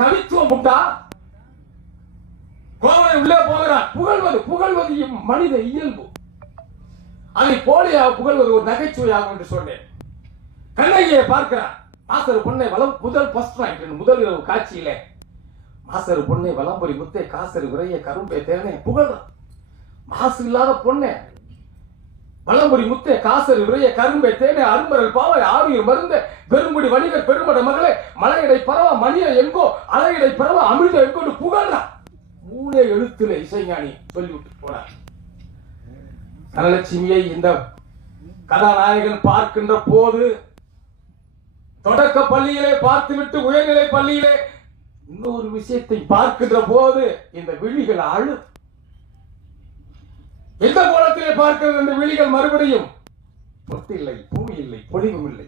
கவித்துவம் உண்டா? கோவலை உள்ளே போகிறார். புகழ்வது மனித இயல்பு. அதை போலியாக புகழ்வது ஒரு நகைச்சுவையாகும் என்று சொன்னேன். கண்ணகியை பார்க்கிறார். மாசரு பொண்ணை முதல் ஃபர்ஸ்ட் ரைட் முதல் காட்சியில மாசரு பொண்ணை வலம்புரி முத்தே காசரு விரைய கரும்பே தேனே புகழ்றான். மாசு இல்லாத பொண்ணே வலம்புரி முத்தே காசரு விரைய கரும்பே தேனே அரும்பரல் பாவை ஆவியர் மருந்த பெருங்குடி வணிகர் பெருமட மகளே மலையடை பரவ மணிய எங்கோ அலையடை பரவ அமிழ்த எங்கோன்னு புகழ்றான். 3 எழுத்துல இசைஞானி சொல்லிவிட்டு போனார். தனலட்சுமியை இந்த கதாநாயகன் பார்க்கின்ற போது தொடக்க பள்ளியிலே பார்த்துவிட்டு உயர்நிலை பள்ளியிலே இன்னொரு விஷயத்தை பார்க்கின்ற போது இந்த விழிகள் அழு. எந்த கோலத்திலே பார்க்கிறது இந்த விழிகள் மறுபடியும்? பொட்டு இல்லை, பூ இல்லை, பொலிவும் இல்லை.